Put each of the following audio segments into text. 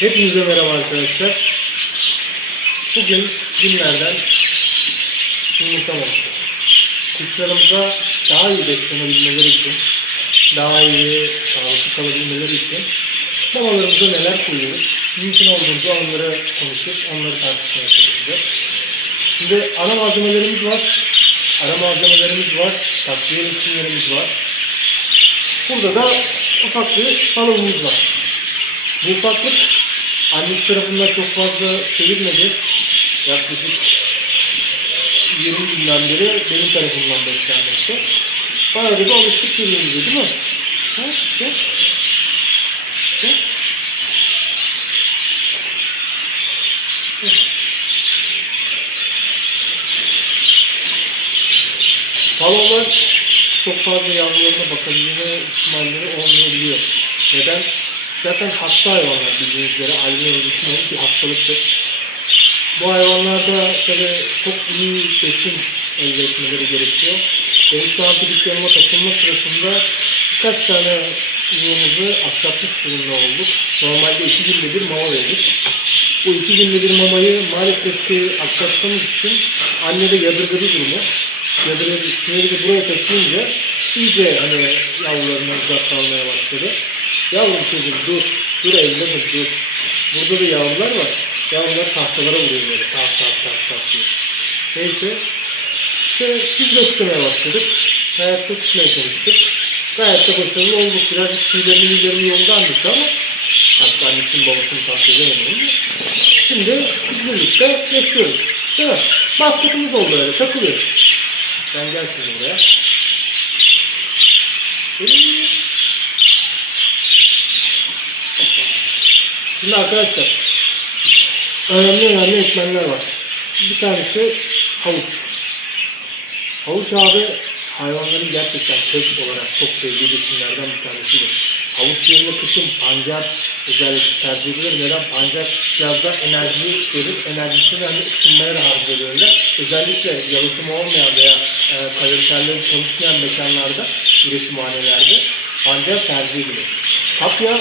Hepinize merhaba arkadaşlar. Bugün günlerden yumurta molası. Kuşlarımıza daha iyi beslenebilmeleri için, daha iyi sağlıklı kalabilmeleri için mamalarımıza neler koyuyoruz? Mümkün olduğunca onları konuşup onları tartışmaya çalışacağız. Şimdi ana malzemelerimiz var. Ara malzemelerimiz var. Takviye besinlerimiz var. Burada da ufak bir balonumuz var. Bu ufaklık annesi tarafından çok fazla sevilmedi. Yaklaşık 20 günden beri benim tarafımdan beslenmekte. Bayağı bir alıştık birbirimize değil mi? Ha, işte. İşte. Evet. Balonlar çok fazla yavrularına bakabilme ihtimalleri olmayabiliyor. Neden? Zaten hasta hayvanlar bildiğiniz üzere albino virüsü bir hastalıktır. Bu hayvanlarda tabii çok iyi besin elde etmeleri gerekiyor. Benim şu anki dükkanıma taşınma sırasında birkaç tane yuvamızı aksatmış durumda olduk. Normalde iki günde bir mama verdik. Bu iki günde bir mamayı maalesef ki aksattığımız için anne de yadırgadı durumu. Yadırgadı de buraya taşıyınca iyice hani yavrularına uzak kalmaya başladı. Yavrum çocuğum dur, dur evladım dur. Burada da yavrular var. Yavrular tahtalara vuruyor böyle. Taht taht taht taht diye. Neyse. İşte biz beslemeye başladık. Hayatta tutmaya çalıştık. Gayet de başarılı olduk. Birazcık tüylerinin ilerinin yolunda annesi ama artık annesinin babasını takip edemedim. Şimdi biz birlikte yaşıyoruz. Değil mi? Maskotumuz oldu öyle. Takılıyoruz. Sen gel şimdi buraya. Ee, Şimdi arkadaşlar önemli önemli etmenler var. Bir tanesi havuç. Havuç abi hayvanların gerçekten kök olarak çok sevdiği besinlerden bir tanesidir. Havuç yerine kışın pancar özellikle tercih edilir. Neden? Pancar biraz da enerji verir. Enerjisini hani ısınmaya da harcıyorlar. Özellikle yalıtımı olmayan veya e, kaloriferleri çalışmayan mekanlarda, üretimhanelerde pancar tercih edilir. Kapya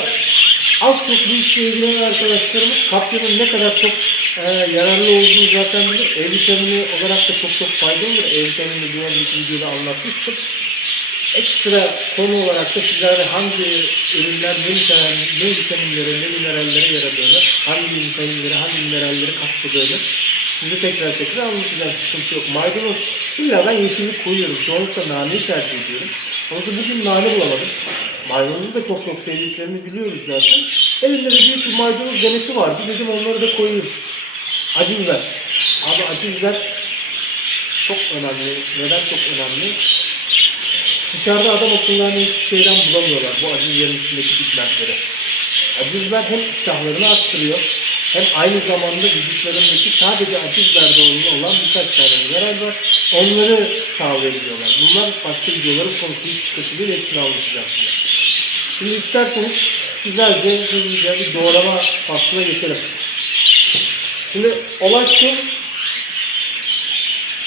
Az çok bu işle ilgilenen arkadaşlarımız kapyanın ne kadar çok e, yararlı olduğunu zaten bilir. E vitamini olarak da çok çok faydalıdır. E vitaminini bir önceki videoda anlatmıştım. Ekstra konu olarak da sizlere hangi ürünler ne, vitamin, ne vitaminlere, ne minerallere yaradığını, hangi vitaminleri, hangi mineralleri kapsadığını size tekrar tekrar anlatacağım. Sıkıntı yok. Maydanoz, illa ben yeşillik koyuyorum. Çoğunlukla naneyi tercih ediyorum. Ama bugün nane bulamadım. Maydanozu da çok çok sevdiklerini biliyoruz zaten. Elimde de büyük bir maydanoz denesi vardı. Dedim onları da koyayım. Acı biber. Abi acı biber çok önemli. Neden çok önemli? Dışarıda adam akıllarını hiçbir şeyden bulamıyorlar bu acı biberin içindeki pigmentleri. Acı biber hem iştahlarını arttırıyor hem aynı zamanda vücutlarındaki sadece acı biberde olan birkaç tane mineral var. Onları sağlayabiliyorlar. Bunlar başka videoların konusu hiç sıkıntı değil. Hepsini anlatacağım. Şimdi isterseniz güzelce hızlıca bir doğrama faslına geçelim. Şimdi olay şu.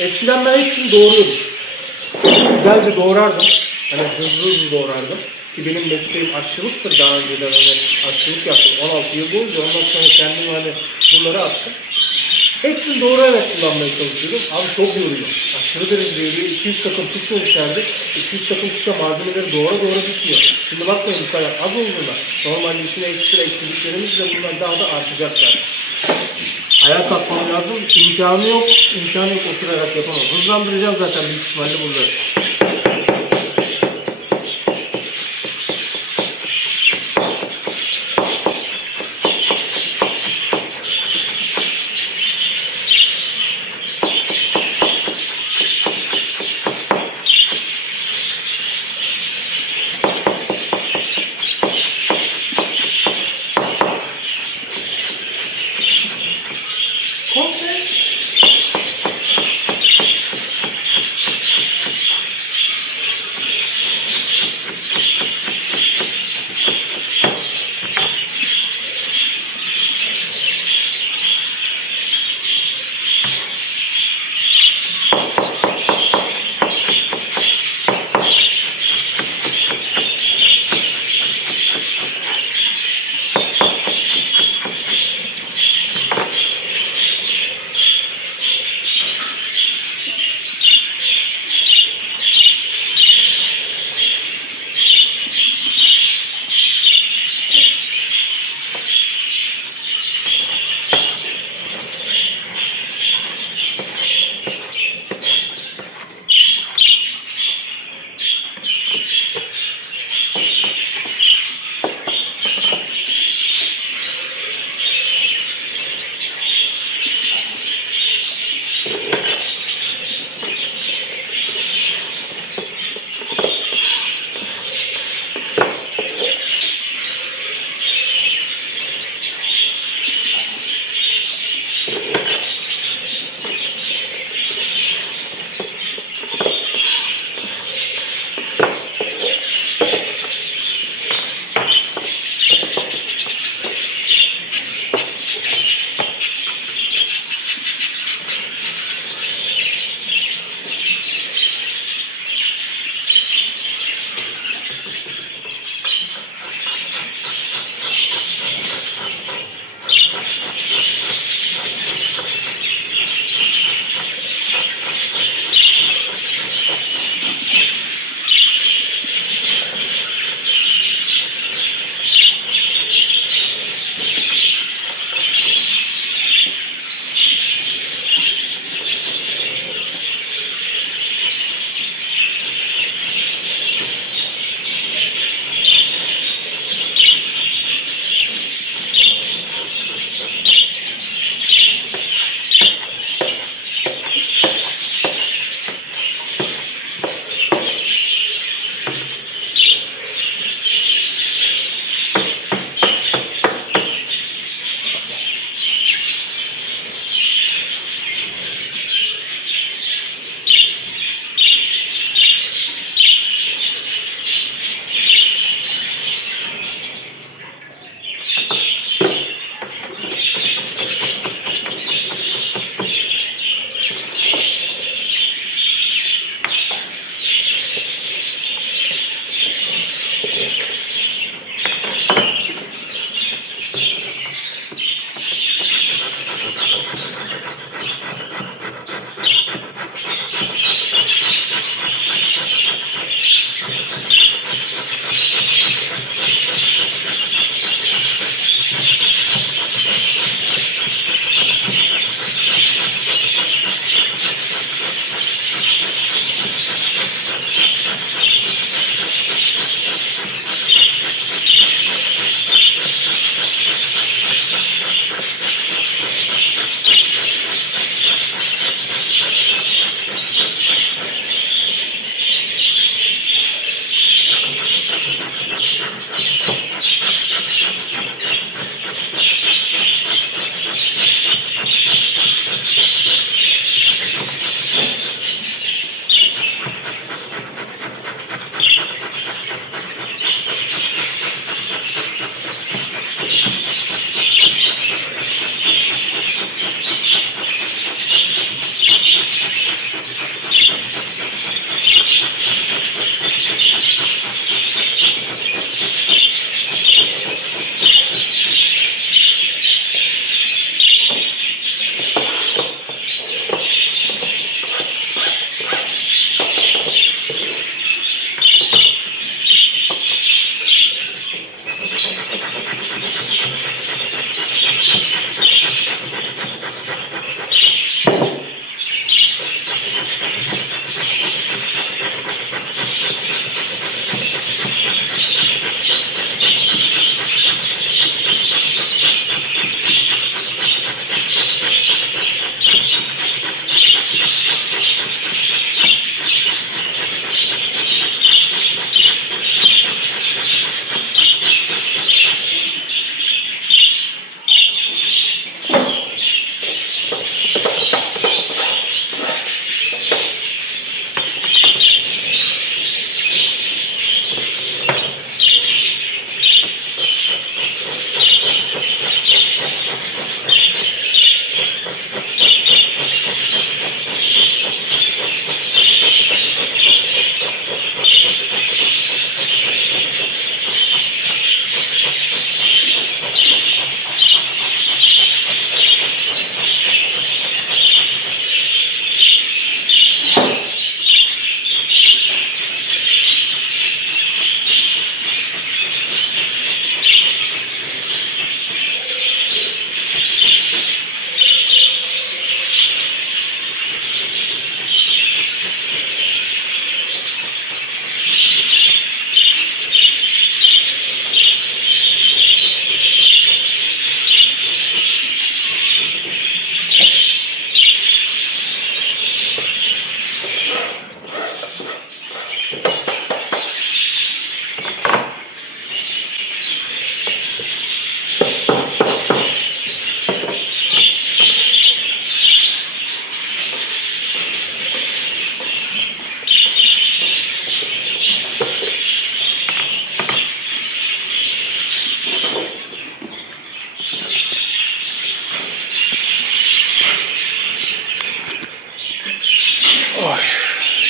Eskiden ben hepsini doğruyordum. Güzelce doğrardım. Hani hızlı hızlı doğrardım. Ki benim mesleğim aşçılıktır daha önceden hani aşçılık yaptım 16 yıl boyunca ondan sonra kendim hani bunları attım. Hepsini doğrayarak kullanmaya çalışıyorum. Abi çok yoruyor. Aşırı derecede yoruyor. 200 takım kuş var içeride. 200 takım kuşa malzemeleri doğra doğra bitmiyor. Şimdi bakmayın bu kadar az olduğuna. Normalde içine ekstra eklediklerimiz de bunlar daha da artacak zaten. Ayağa kalkmam lazım. İmkanı yok. İmkanı yok oturarak yapamam. Hızlandıracağım zaten büyük ihtimalle bunları.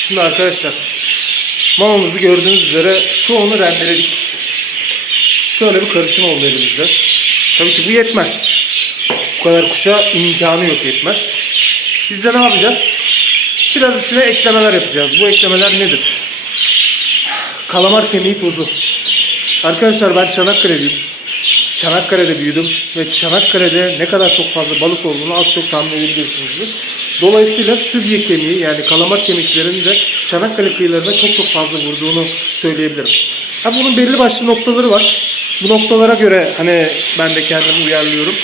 Şimdi arkadaşlar mamamızı gördüğünüz üzere çoğunu rendeledik. Şöyle bir karışım oldu elimizde. Tabii ki bu yetmez. Bu kadar kuşa imkanı yok yetmez. Biz de ne yapacağız? Biraz içine eklemeler yapacağız. Bu eklemeler nedir? Kalamar kemiği tozu. Arkadaşlar ben Çanakkale'liyim. Çanakkale'de büyüdüm ve Çanakkale'de ne kadar çok fazla balık olduğunu az çok tahmin edebilirsinizdir. Dolayısıyla sübye kemiği yani kalamar kemiklerinin de Çanakkale kıyılarına çok çok fazla vurduğunu söyleyebilirim. Ha bunun belli başlı noktaları var. Bu noktalara göre hani ben de kendimi uyarlıyorum.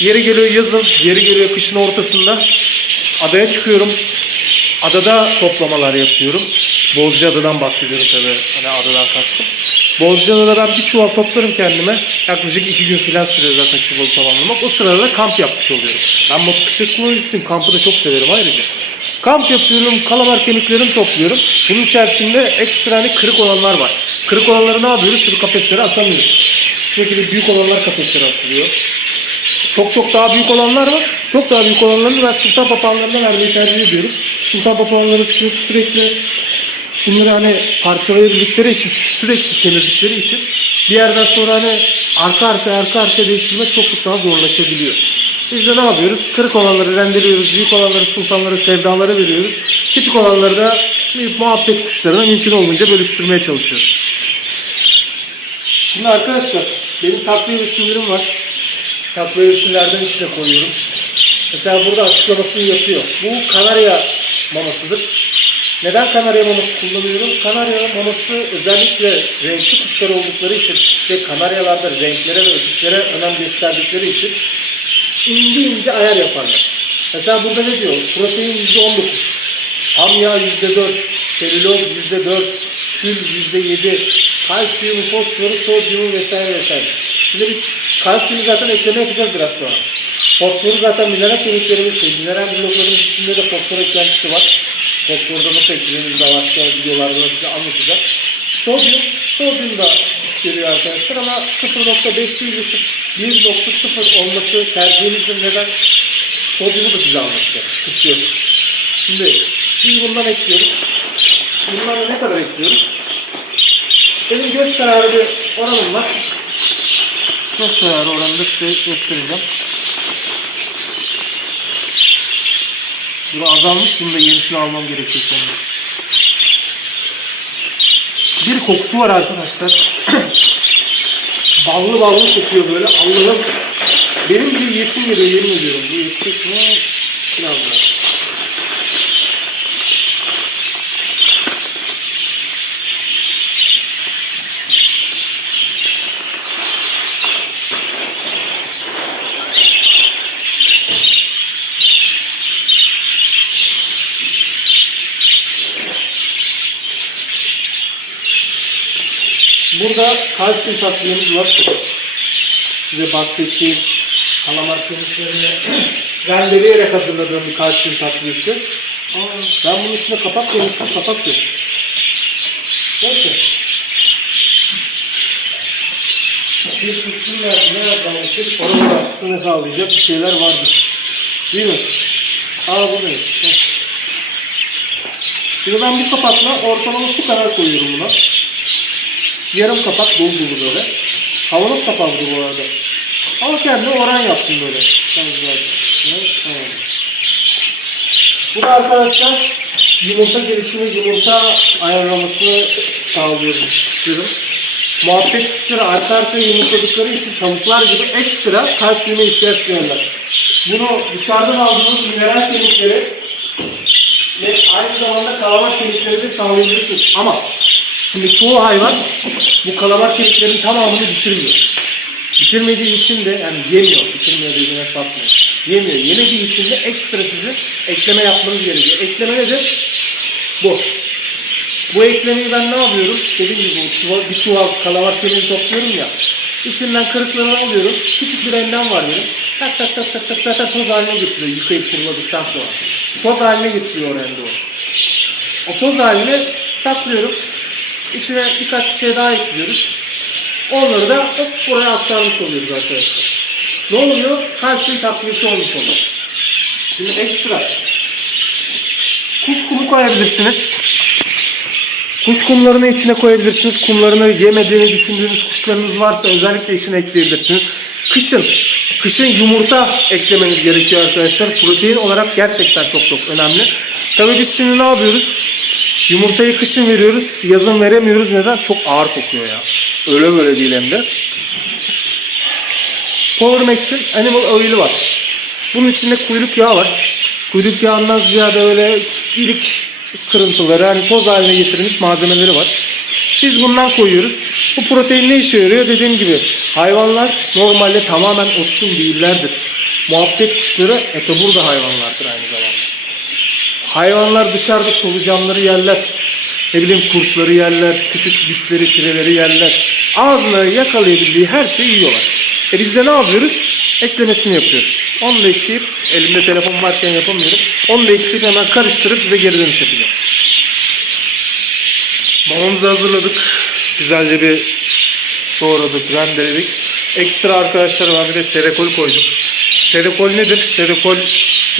Yeri geliyor yazın, yeri geliyor kışın ortasında. Adaya çıkıyorum. Adada toplamalar yapıyorum. Bozcaada'dan bahsediyorum tabii. Hani adadan kastım. Bozcaada'da bir çuval toplarım kendime. Yaklaşık iki gün falan sürüyor zaten çuvalı tamamlamak. O sırada da kamp yapmış oluyorum. Ben motosiklet kullanıcısıyım. Kampı da çok severim ayrıca. Kamp yapıyorum, kalamar kemiklerini topluyorum. Bunun içerisinde ekstra hani kırık olanlar var. Kırık olanları ne yapıyoruz? Sürü kafeslere asamıyoruz. Şu şekilde büyük olanlar kafeslere atılıyor. Çok çok daha büyük olanlar var. Çok daha büyük olanlarını ben sultan papağanlarına vermeyi tercih ediyorum. Sultan papağanları sürekli, sürekli bunları hani parçalayabildikleri için, sürekli kemirdikleri için bir yerden sonra hani arka arka arka arka değiştirmek çok çok daha zorlaşabiliyor. Biz de ne yapıyoruz? Kırık olanları rendeliyoruz, büyük olanları sultanlara, sevdalara veriyoruz. Küçük olanları da muhabbet kuşlarına mümkün olduğunca bölüştürmeye çalışıyoruz. Şimdi arkadaşlar benim takviye resimlerim var. Takviye resimlerden içine koyuyorum. Mesela burada açıklamasını yapıyor. Bu kanarya mamasıdır. Neden kanarya maması kullanıyorum? Kanarya maması özellikle renkli kuşlar oldukları için ve kanaryalarda renklere ve ötüklere önem gösterdikleri için ince ince ayar yaparlar. Mesela burada ne diyor? Protein %19, ham yağ %4, selüloz %4, kül %7, kalsiyumu, fosforu, sodyumu vesaire vesaire. Şimdi biz kalsiyumu zaten ekleme yapacağız biraz sonra. Fosforu zaten mineral kemiklerimiz, şey, mineral bloklarımız içinde de fosfor eklentisi var. Fosforu da nasıl eklediğimiz de başka videolarda size anlatacağım. Sodyum, sodyum da geliyor arkadaşlar ama 0.5 değil de 1.0 olması tercihimizin neden sodyumu da size anlatacağım. Tutuyor. Şimdi biz bundan ekliyoruz. Bundan da ne kadar ekliyoruz? Benim göz kararı bir oranım var. Göz kararı oranını size göstereceğim. Bu azalmış. Bunu da yenisini almam gerekiyor sonra. Bir kokusu var arkadaşlar. ballı ballı kokuyor böyle. Allah'ım. Benim bile yesim geliyor yemin ediyorum. Bu yetecek mi? Biraz daha. Burada kalsiyum takviyemiz var. Size bahsettiğim kalamar kemiklerini rendeleyerek hazırladığım bir kalsiyum takviyesi. Aa, ben bunun içine kapak koymuşum, kapak yok. Neyse. Bir kuşun verdiğine yazılmıştır. Orada sınıf sağlayacak bir şeyler vardır. Değil mi? Aa bu ne? Şimdi ben bu kapakla ortalama şu kadar koyuyorum buna. Yarım kapak dolu böyle. Kavanoz kapağı bu arada. Ama kendime oran yaptım böyle. Evet, tamam. Bu da arkadaşlar yumurta gelişimi, yumurta ayarlamasını sağlıyorum. Diyorum. Muhabbet kuşları arka arkaya yumurtladıkları için tavuklar gibi ekstra kalsiyuma ihtiyaç duyuyorlar. Bunu dışarıdan aldığımız mineral kemikleri ve aynı zamanda kalamar kemiklerini sağlayabilirsiniz. Ama şimdi çoğu hayvan bu kalamar kemiklerinin tamamını bitirmiyor. Bitirmediği için de yani yemiyor. Bitirmiyor dediğine bakmıyor. Yemiyor. Yemediği için de ekstra sizin ekleme yapmanız gerekiyor. Ekleme nedir? Bu. Bu eklemeyi ben ne yapıyorum? Dediğim gibi çuval, bir çuval kalamar kemiğini topluyorum ya. İçinden kırıklarını alıyorum. Küçük bir endam var benim. Tak tak tak tak tak zaten toz haline getiriyor yıkayıp kuruladıktan sonra. Toz haline getiriyor o o. O toz haline saklıyorum. İçine birkaç şey daha ekliyoruz. Onları da hop buraya aktarmış oluyoruz arkadaşlar. Ne oluyor? Kalsiyum takviyesi olmuş oluyor. Şimdi ekstra kuş kumu koyabilirsiniz. Kuş kumlarını içine koyabilirsiniz. Kumlarını yemediğini düşündüğünüz kuşlarınız varsa özellikle içine ekleyebilirsiniz. Kışın, kışın yumurta eklemeniz gerekiyor arkadaşlar. Protein olarak gerçekten çok çok önemli. Tabii biz şimdi ne yapıyoruz? Yumurtayı kışın veriyoruz, yazın veremiyoruz. Neden? Çok ağır kokuyor ya. Öyle böyle değil hem de. Power Max'in Animal Oil'i var. Bunun içinde kuyruk yağı var. Kuyruk yağından ziyade öyle ilik kırıntıları, hani toz haline getirilmiş malzemeleri var. Biz bundan koyuyoruz. Bu protein ne işe yarıyor? Dediğim gibi hayvanlar normalde tamamen otsun değillerdir. Muhabbet kuşları etobur da hayvanlardır aynı zamanda. Hayvanlar dışarıda solucanları yerler. Ne bileyim kurtları yerler, küçük bitleri, pireleri yerler. Ağzına yakalayabildiği her şeyi yiyorlar. E biz de ne yapıyoruz? Eklemesini yapıyoruz. Onu da ekleyip, elimde telefon varken yapamıyorum. Onu da ekleyip hemen karıştırıp size geri dönüş yapacağım. Mamamızı hazırladık. Güzelce bir doğradık, rendeledik. Ekstra arkadaşlar var bir de serekol koyduk. Serekol nedir? Serekol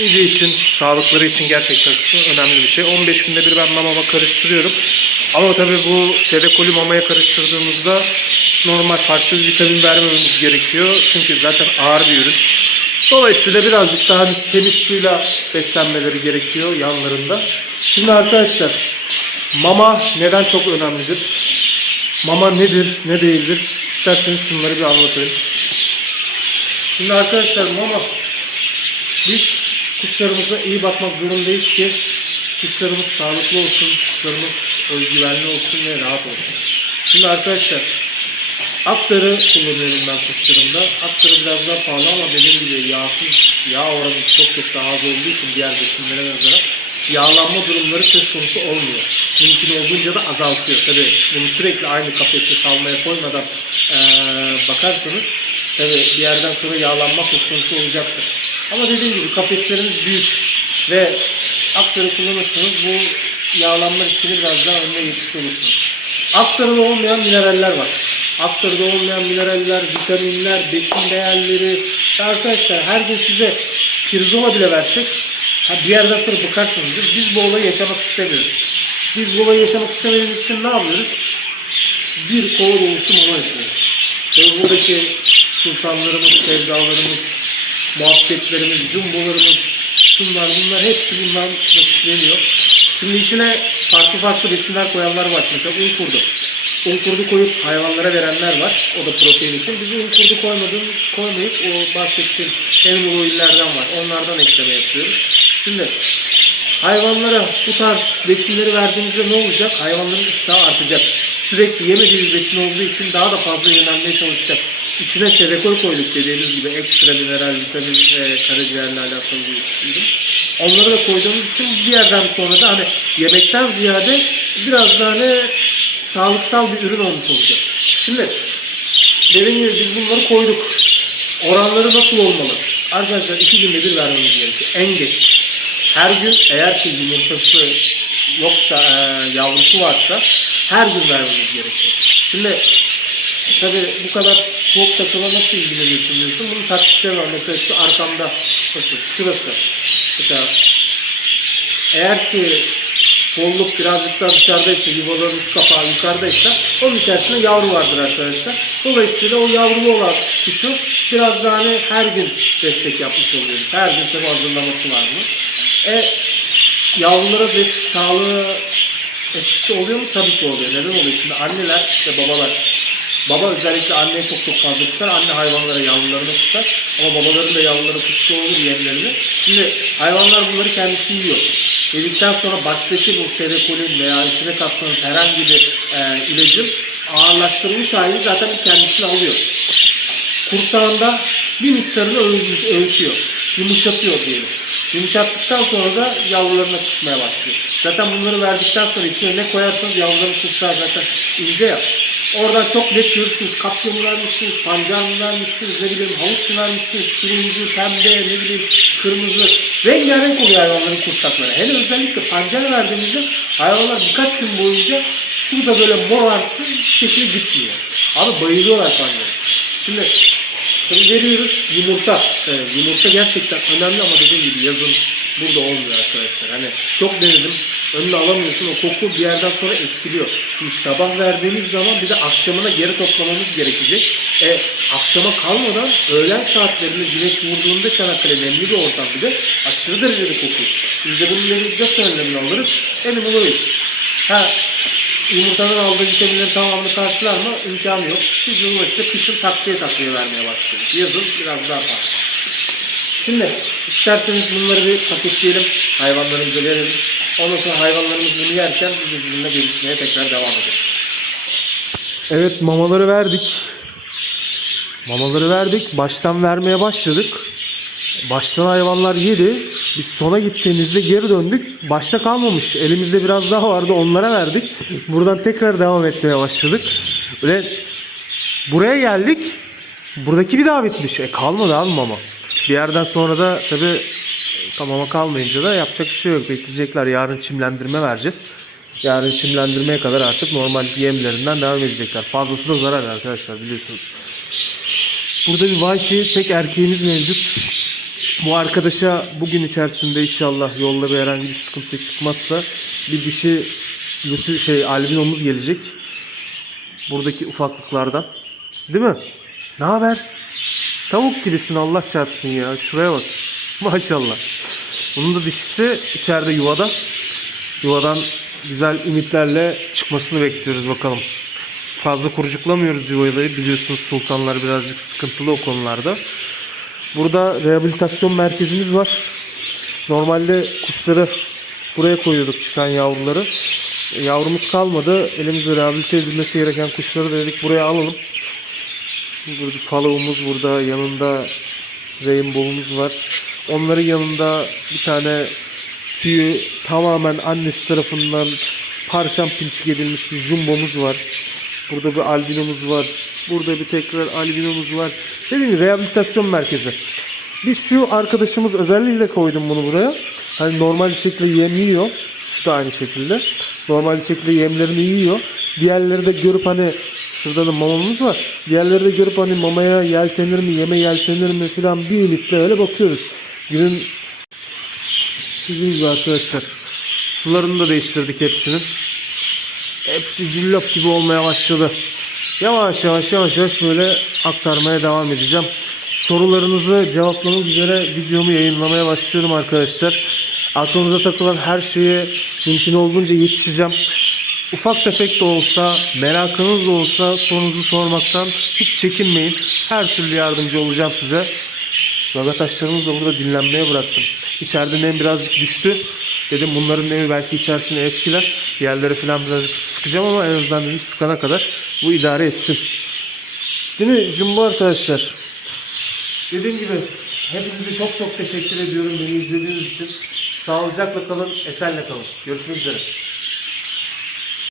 midye için, sağlıkları için gerçekten önemli bir şey. 15 günde bir ben mamama karıştırıyorum. Ama tabii bu serekolü mamaya karıştırdığımızda normal farklı vitamin vermememiz gerekiyor. Çünkü zaten ağır bir ürün. Dolayısıyla birazcık daha biz temiz suyla beslenmeleri gerekiyor yanlarında. Şimdi arkadaşlar mama neden çok önemlidir? Mama nedir, ne değildir? İsterseniz şunları bir anlatayım. Şimdi arkadaşlar mama biz kuşlarımıza iyi bakmak zorundayız ki kuşlarımız sağlıklı olsun, kuşlarımız özgüvenli olsun ve rahat olsun. Şimdi arkadaşlar aktarı kullanıyorum ben kuşlarımda. Aktarı biraz daha pahalı ama dediğim gibi yağsız, yağ oranı çok çok daha az olduğu için diğer besinlere nazaran yağlanma durumları söz konusu olmuyor. Mümkün olduğunca da azaltıyor. Tabii bunu sürekli aynı kafeste salmaya koymadan eee, bakarsanız tabii bir yerden sonra yağlanma söz konusu olacaktır. Ama dediğim gibi kafeslerimiz büyük ve aktarı kullanırsanız bu yağlanma riskini biraz daha önüne geçmiş olursunuz. Aktarıda olmayan mineraller var. Aktarıda olmayan mineraller, vitaminler, besin değerleri. Arkadaşlar her gün size pirzola bile versek ha bir yerden sonra bıkarsınız. Biz bu olayı yaşamak istemiyoruz. Biz bu olayı yaşamak istemediğimiz için ne yapıyoruz? Bir kova dolusu mama yapıyoruz. Ve buradaki sultanlarımız, sevdalarımız, muhabbetlerimiz, cumbolarımız, şunlar bunlar hepsi bundan nasipleniyor. Şimdi içine farklı farklı besinler koyanlar var. Mesela un kurdu. Un kurdu koyup hayvanlara verenler var. O da protein için. Biz un kurdu koymadığım, koymayıp o bahsettiğim animal oil'lerden var. Onlardan ekleme yapıyoruz. Şimdi hayvanlara bu tarz besinleri verdiğimizde ne olacak? Hayvanların iştahı artacak. Sürekli yemediğimiz besin olduğu için daha da fazla yönelmeye çalışacak. İçine serekol koyduk dediğimiz gibi ekstra mineral, vitamin, e, karaciğerle alakalı bir ürün. Onları da koyduğumuz için bir yerden sonra da hani yemekten ziyade biraz daha hani sağlıksal bir ürün olmuş olacak. Şimdi dediğim gibi biz bunları koyduk. Oranları nasıl olmalı? Arkadaşlar iki günde bir vermemiz gerekiyor. En geç. Her gün eğer ki yumurtası yoksa, e, yavrusu varsa her gün vermemiz gerekiyor. Şimdi tabi bu kadar soğuk takıla nasıl ilgileniyorsun diyorsun. Bunun taktikleri var. Mesela şu arkamda, nasıl, şurası. Mesela eğer ki kolluk birazcık daha dışarıdaysa, yuvaların üst kapağı yukarıdaysa onun içerisinde yavru vardır arkadaşlar. Dolayısıyla o yavrulu olan kuşu biraz daha hani her gün destek yapmış oluyoruz. Her gün tabi hazırlaması var mı? E, yavrulara ve sağlığı etkisi oluyor mu? Tabii ki oluyor. Neden oluyor? Şimdi anneler ve babalar Baba özellikle anneye çok çok fazla tutar. Anne hayvanlara yavrularını tutar. Ama babaların da yavruları kuşta olur yemlerini. Şimdi hayvanlar bunları kendisi yiyor. Yedikten sonra baştaki bu serekolin veya içine kattığınız herhangi bir e, ilacın ağırlaştırılmış halini zaten kendisini alıyor. Kursağında bir miktarını öğütüyor. Yumuşatıyor diyelim. Yumuşattıktan sonra da yavrularına kusmaya başlıyor. Zaten bunları verdikten sonra içine ne koyarsanız yavruların kursağı zaten ince ya. Oradan çok net görürsünüz. Kapya vermişsiniz, pancar vermişsiniz, ne bileyim havuç vermişsiniz, turuncu, pembe, ne bileyim kırmızı. Rengarenk oluyor hayvanların kursakları. Hele özellikle pancar verdiğimizde hayvanlar birkaç gün boyunca şurada böyle mor artı şekilde gitmiyor. Abi bayılıyorlar pancara. Şimdi Tabii veriyoruz yumurta. Evet, yumurta gerçekten önemli ama dediğim gibi yazın burada olmuyor arkadaşlar. Hani çok denedim. Önüne alamıyorsun. O koku bir yerden sonra etkiliyor. Şimdi sabah verdiğimiz zaman bir de akşamına geri toplamamız gerekecek. E, akşama kalmadan öğlen saatlerinde güneş vurduğunda Çanakkale nemli bir ortam bir de aşırı derecede kokuyor. Biz de bunun nasıl önlemini alırız? Elim alırız. Ha, yumurtadan aldığı vitaminlerin tamamını karşılar mı? İmkanı yok. Biz bunu işte kışın takviye takviye vermeye başlıyoruz. Yazın biraz daha fazla. Şimdi isterseniz bunları bir paketleyelim. Hayvanlarımıza verelim. Ondan sonra hayvanlarımız bunu yerken biz de sizinle gelişmeye tekrar devam edelim. Evet mamaları verdik. Mamaları verdik. Baştan vermeye başladık. Baştan hayvanlar yedi. Biz sona gittiğimizde geri döndük. Başta kalmamış. Elimizde biraz daha vardı. Onlara verdik. Buradan tekrar devam etmeye başladık. Böyle buraya geldik. Buradaki bir daha bitmiş. E kalmadı abi mama. Bir yerden sonra da tabi tamama kalmayınca da yapacak bir şey yok. Bekleyecekler. Yarın çimlendirme vereceğiz. Yarın çimlendirmeye kadar artık normal yemlerinden devam edecekler. Fazlası da zarar arkadaşlar biliyorsunuz. Burada bir Wi-Fi tek erkeğimiz mevcut. Bu arkadaşa bugün içerisinde inşallah yolda bir herhangi bir sıkıntı çıkmazsa bir dişi lütü şey albinomuz gelecek. Buradaki ufaklıklardan. Değil mi? Ne haber? Tavuk gibisin Allah çarpsın ya. Şuraya bak. Maşallah. Bunun da dişisi içeride yuvada. Yuvadan güzel ümitlerle çıkmasını bekliyoruz bakalım. Fazla kurucuklamıyoruz yuvayı biliyorsunuz sultanlar birazcık sıkıntılı o konularda. Burada rehabilitasyon merkezimiz var. Normalde kuşları buraya koyuyorduk çıkan yavruları. E, Yavrumuz kalmadı. Elimizde rehabilite edilmesi gereken kuşları dedik buraya alalım. Burada follow'umuz burada. Yanında rainbow'umuz var. Onların yanında bir tane tüyü tamamen annesi tarafından parşam pinçik edilmiş bir jumbomuz var. Burada bir albinomuz var. Burada bir tekrar albinomuz var. Dediğim gibi rehabilitasyon merkezi. Biz şu arkadaşımız özellikle koydum bunu buraya. Hani normal bir şekilde yem yiyor. Şu da aynı şekilde. Normal bir şekilde yemlerini yiyor. Diğerleri de görüp hani şurada da mamamız var. Diğerleri de görüp hani mamaya yeltenir mi, yeme yeltenir mi falan bir ümitle öyle bakıyoruz. Günün gibi arkadaşlar. Sularını da değiştirdik hepsinin. Hepsi cillop gibi olmaya başladı. Yavaş yavaş yavaş yavaş böyle aktarmaya devam edeceğim. Sorularınızı cevaplamak üzere videomu yayınlamaya başlıyorum arkadaşlar. Aklınıza takılan her şeye mümkün olduğunca yetişeceğim. Ufak tefek de olsa, merakınız da olsa sorunuzu sormaktan hiç çekinmeyin. Her türlü yardımcı olacağım size. Gaga taşlarımızı da burada dinlenmeye bıraktım. İçeride nem birazcık düştü. Dedim bunların nemi belki içerisine etkiler. Yerleri falan birazcık sıkacağım ama en azından dedim sıkana kadar bu idare etsin. Değil mi Jumbo arkadaşlar? Dediğim gibi hepinize çok çok teşekkür ediyorum beni izlediğiniz için. Sağlıcakla kalın, esenle kalın. Görüşmek üzere.